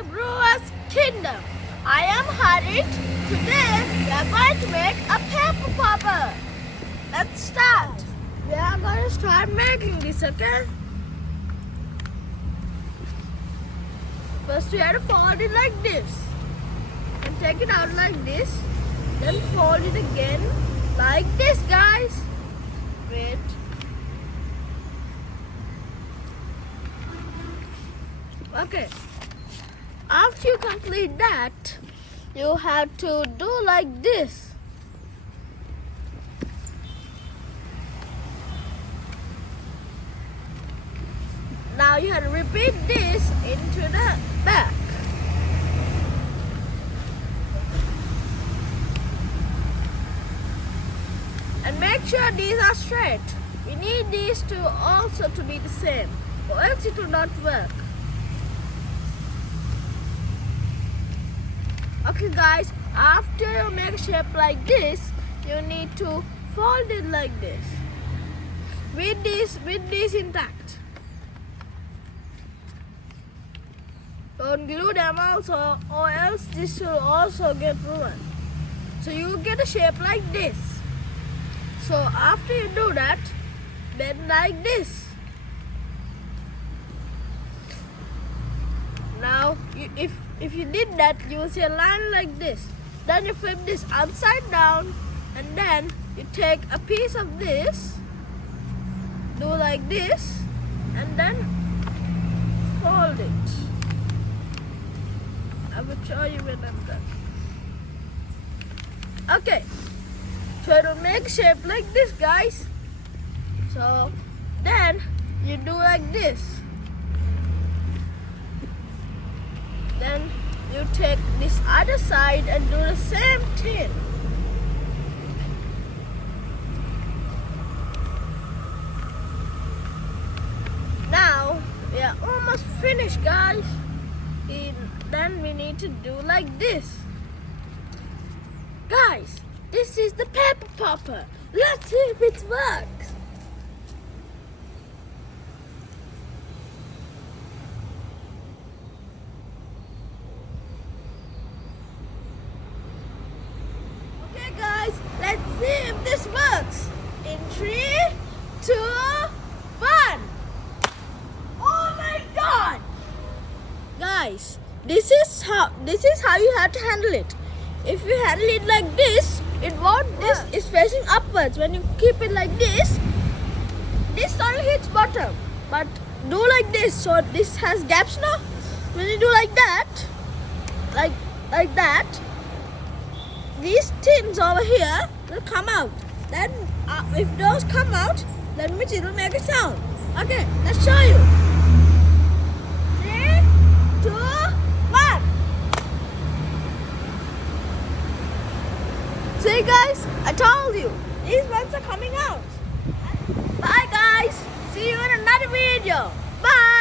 to Bruvvers Kingdom. I am Harit. Today we are going to make a paper popper. Let's start. We are going to start making this, okay? First we have to fold it like this. And take it out like this. Then fold it again like this, guys. Wait. Okay. After you complete that, you have to do like this. Now you have to repeat this into the back. And make sure these are straight. We need these two also to be the same, or else it will not work. Okay guys, after you make a shape like this, you need to fold it like this. With these intact. Don't glue them also, or else this will also get ruined. So you get a shape like this. So after you do that, bend like this. Now, if you did that, you will see a line like this. Then you flip this upside down, and then you take a piece of this, do like this, and then fold it. I will show you when I'm done. Okay, try to make shape like this, guys. So then you do like this. Then you take this other side and do the same thing. Now we are almost finished, guys. Then we need to do like this. Guys, this is the paper popper. Let's see if it works. Okay guys, let's see if this works. In 3, 2, 1. Oh my god! Guys, this is how you have to handle it. If you handle it like this, it won't. This is facing upwards. When you keep it like this only hits bottom. But do like this, so this has gaps now. When you do like that, like that, these things over here will come out. Then if those come out, that means it will make a sound. Okay, let's show you. 3, 2, 1. See guys, I told you, these ones are coming out. Bye guys, see you in another video. Bye.